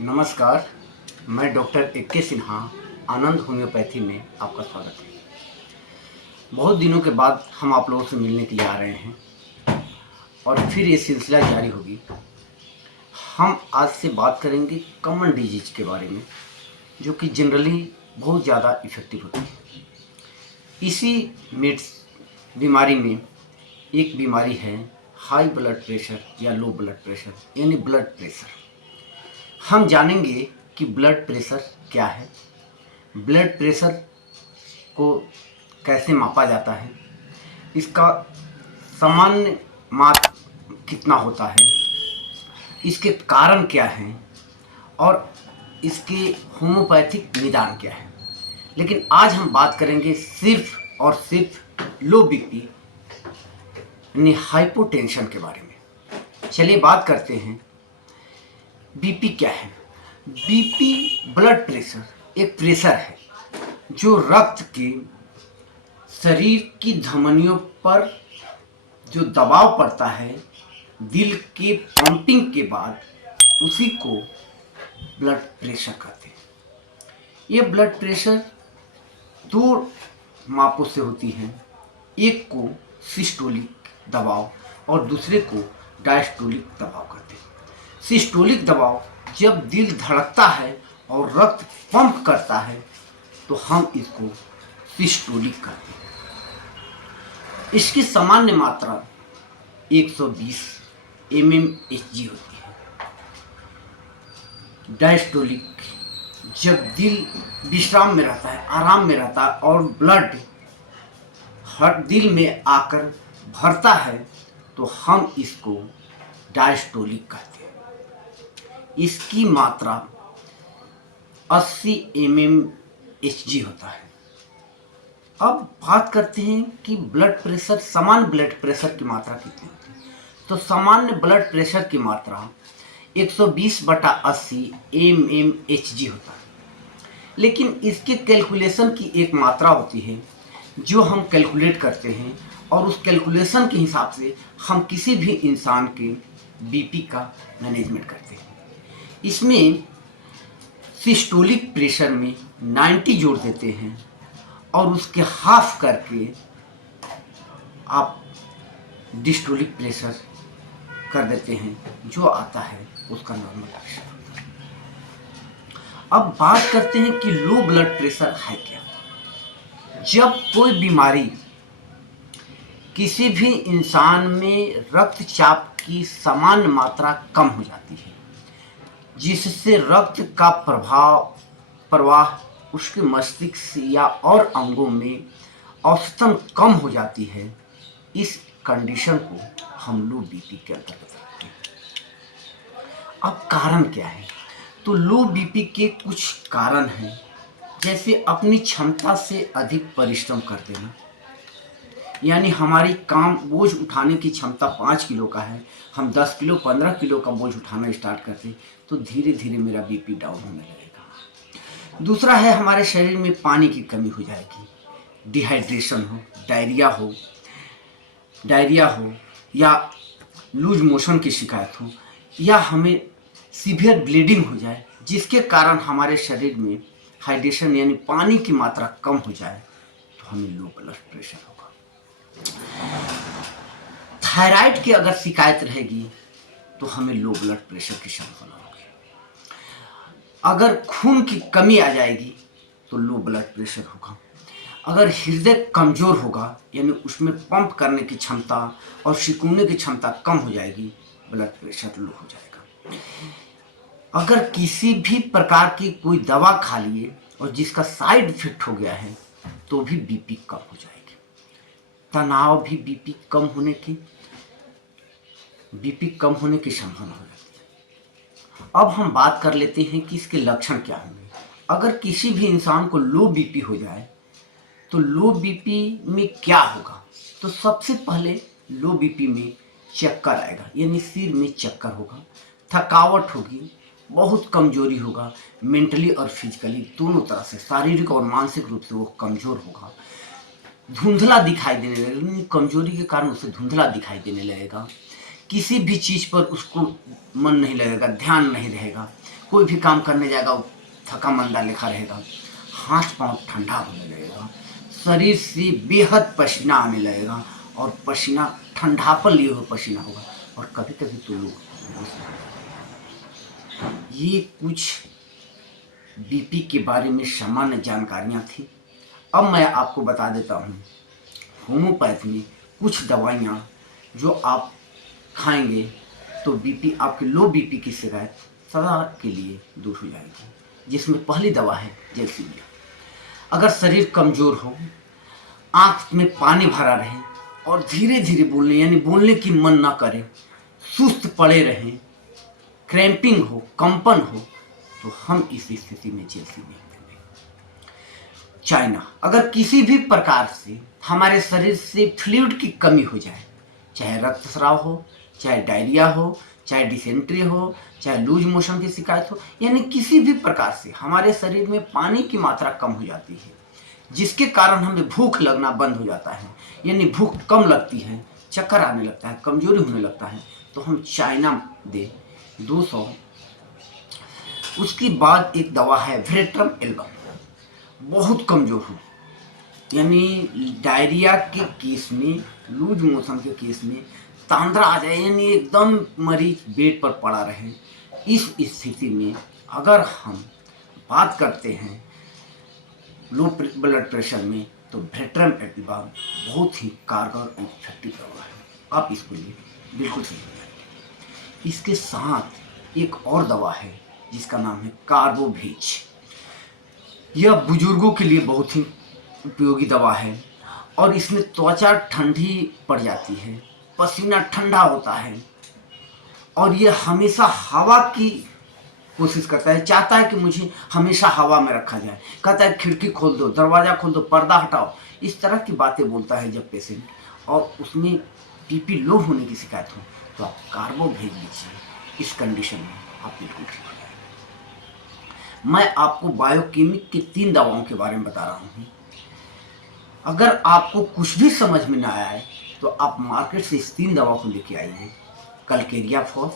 नमस्कार, मैं doctor A K. Sinha, आनंद homeopathy में आपका स्वागत है। बहुत दिनों के बाद हम आप लोगों से मिलने के लिए आ रहे हैं और फिर ये सिलसिला जारी होगी। हम आज से बात करेंगे कॉमन डिजीज के बारे में, जो कि जनरली बहुत ज़्यादा इफ़ेक्टिव होती है। इसी बीमारी में एक बीमारी है हाई ब्लड प्रेशर या लो ब्लड प्रेशर, यानी ब्लड प्रेशर। हम जानेंगे कि ब्लड प्रेशर क्या है, ब्लड प्रेशर को कैसे मापा जाता है, इसका सामान्य माप कितना होता है, इसके कारण क्या हैं और इसके होम्योपैथिक निदान क्या है। लेकिन आज हम बात करेंगे सिर्फ और सिर्फ लो बीपी यानी हाइपोटेंशन के बारे में। चलिए बात करते हैं बीपी क्या है। बीपी ब्लड प्रेशर एक प्रेशर है जो रक्त के शरीर की धमनियों पर जो दबाव पड़ता है दिल के पंपिंग के बाद, उसी को ब्लड प्रेशर कहते हैं। ये ब्लड प्रेशर दो मापों से होती है, एक को सिस्टोलिक दबाव और दूसरे को डायस्टोलिक दबाव कहते हैं। सिस्टोलिक दबाव जब दिल धड़कता है और रक्त पंप करता है तो हम इसको सिस्टोलिक कहते हैं। इसकी सामान्य मात्रा 120 mmHg होती है। डायस्टोलिक जब दिल विश्राम में रहता है, आराम में रहता है और ब्लड हर दिल में आकर भरता है तो हम इसको डायस्टोलिक कहते हैं। इसकी मात्रा 80 mmHg होता है। अब बात करते हैं कि ब्लड प्रेशर, सामान्य ब्लड प्रेशर की मात्रा कितनी होती है। तो सामान्य ब्लड प्रेशर की मात्रा 120/80 mmHg होता है। लेकिन इसके कैलकुलेशन की एक मात्रा होती है जो हम कैलकुलेट करते हैं और उस कैलकुलेशन के हिसाब से हम किसी भी इंसान के बीपी का मैनेजमेंट करते हैं। इसमें सिस्टोलिक प्रेशर में 90 जोड़ देते हैं और उसके हाफ करके आप डिस्टोलिक प्रेशर कर देते हैं, जो आता है उसका नॉर्मल प्रेशर। अब बात करते हैं कि लो ब्लड प्रेशर है क्या। जब कोई बीमारी किसी भी इंसान में रक्तचाप की सामान्य मात्रा कम हो जाती है, जिससे रक्त का प्रवाह उसके मस्तिष्क या और अंगों में औसतन कम हो जाती है, इस कंडीशन को हम लो बीपी के अंतर्गत रखते हैं। अब कारण क्या है? तो लो बीपी के कुछ कारण हैं, जैसे अपनी क्षमता से अधिक परिश्रम कर देना, यानी हमारी काम बोझ उठाने की क्षमता 5 किलो का है, हम 10 किलो 15 किलो का बोझ उठाना स्टार्ट करते तो धीरे धीरे मेरा बीपी डाउन होने लगेगा। दूसरा है हमारे शरीर में पानी की कमी हो जाएगी, डिहाइड्रेशन हो, डायरिया हो या लूज मोशन की शिकायत हो, या हमें सीवियर ब्लीडिंग हो जाए, जिसके कारण हमारे शरीर में हाइड्रेशन यानी पानी की मात्रा कम हो जाए तो हमें लो ब्लड प्रेशर होगा। थायराइड की अगर शिकायत रहेगी तो हमें लो ब्लड प्रेशर की संभावना होगी। अगर खून की कमी आ जाएगी तो लो ब्लड प्रेशर होगा। अगर हृदय कमजोर होगा, यानी उसमें पंप करने की क्षमता और सिकुड़ने की क्षमता कम हो जाएगी, ब्लड प्रेशर लो हो जाएगा। अगर किसी भी प्रकार की कोई दवा खा लिए और जिसका साइड इफेक्ट हो गया है तो भी बीपी कम हो जाएगी। तनाव भी बीपी कम होने की संभावना हो जाती है। अब हम बात कर लेते हैं कि इसके लक्षण क्या होंगे। अगर किसी भी इंसान को लो बीपी हो जाए तो लो बीपी में क्या होगा? तो सबसे पहले लो बीपी में चक्कर आएगा, यानी सिर में चक्कर होगा, थकावट होगी, बहुत कमजोरी होगा, मेंटली और फिजिकली दोनों तरह से, शारीरिक और मानसिक रूप से वो कमजोर होगा, धुंधला दिखाई देने लगेगा, कमजोरी के कारण उसे धुंधला दिखाई देने लगेगा, किसी भी चीज़ पर उसको मन नहीं लगेगा, ध्यान नहीं रहेगा, कोई भी काम करने जाएगा वो थका मंदा लिखा रहेगा, हाथ पांव ठंडा होने लगेगा, शरीर से बेहद पसीना आने लगेगा और पसीना ठंडापन लिए हुए पसीना होगा। और कभी कभी तो लोग ये कुछ बीपी के बारे में सामान्य जानकारियाँ थी। अब मैं आपको बता देता हूँ होम्योपैथ में कुछ दवाइयाँ जो आप खाएंगे तो बीपी, आपके लो बीपी की शिकायत सदा के लिए दूर हो जाएगी। जिसमें पहली दवा है जैल्सीमिया। अगर शरीर कमज़ोर हो, आँख में पानी भरा रहे और धीरे धीरे बोलने यानी बोलने की मन ना करे, सुस्त पड़े रहें, क्रैम्पिंग हो, कंपन हो, तो हम इस स्थिति में जैल्सीमिया देंगे। चाइना, अगर किसी भी प्रकार से हमारे शरीर से फ्लूइड की कमी हो जाए, चाहे रक्तस्राव हो, चाहे डायरिया हो, चाहे डिसेंट्री हो, चाहे लूज मोशन की शिकायत हो, यानी किसी भी प्रकार से हमारे शरीर में पानी की मात्रा कम हो जाती है, जिसके कारण हमें भूख लगना बंद हो जाता है, यानी भूख कम लगती है, चक्कर आने लगता है, कमजोरी होने लगता है, तो हम चाइना दे 200। उसके बाद एक दवा है वेट्रम एल्बम। बहुत कमजोर हो, यानी डायरिया के केस में, लूज मोशन के केस में तांद्रा आ जाए, यानी एकदम मरीज बेड पर पड़ा रहे, इस स्थिति में अगर हम बात करते हैं लो ब्लड प्रेशर में, तो वेट्रम एल्बम बहुत ही कारगर और इफेक्टिव दवा है। आप इसको लिए बिल्कुल सही हो जाएगी। इसके साथ एक और दवा है जिसका नाम है कार्बोवेज। यह बुजुर्गों के लिए बहुत ही उपयोगी दवा है और इसमें त्वचा ठंडी पड़ जाती है, पसीना ठंडा होता है और ये हमेशा हवा की कोशिश करता है, चाहता है कि मुझे हमेशा हवा में रखा जाए, कहता है खिड़की खोल दो, दरवाज़ा खोल दो, पर्दा हटाओ, इस तरह की बातें बोलता है जब पेशेंट और उसमें बीपी लो होने की शिकायत हो, तो आप कार्बोवेज लीजिए। इस कंडीशन में आप बिल्कुल ठीक हो जाएंगे। मैं आपको बायोकेमिक की 3 दवाओं के बारे में बता रहा हूँ। अगर आपको कुछ भी समझ में ना आए तो आप मार्केट से इस 3 दवा को लेके आइए, कलकेरिया फॉस,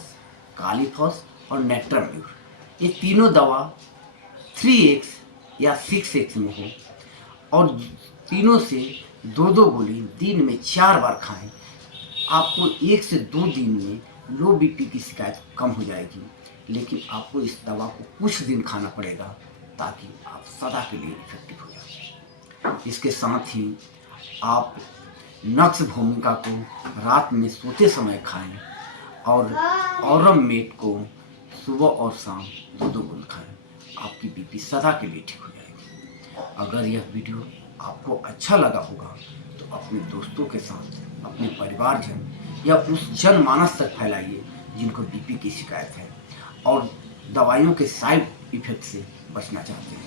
कालीफॉस और नेट्राम्यूर। ये तीनों दवा 3x या 6x में हो और तीनों से 2-2 गोली दिन में 4 बार खाएं। आपको 1 से 2 दिन में लो बीपी की शिकायत कम हो जाएगी, लेकिन आपको इस दवा को कुछ दिन खाना पड़ेगा ताकि आप सदा के लिए इफेक्टिव हो जाए। इसके साथ ही आप नक्स भूमिका को रात में सोते समय खाएं और औरम मेट को सुबह और शाम 2-2 गोली खाएं। आपकी बीपी सदा के लिए ठीक हो जाएगी। अगर यह वीडियो आपको अच्छा लगा होगा तो अपने दोस्तों के साथ, अपने परिवारजन या उस जनमानस तक फैलाइए जिनको बीपी की शिकायत है और दवाइयों के साइड इफेक्ट से बचना चाहते हैं।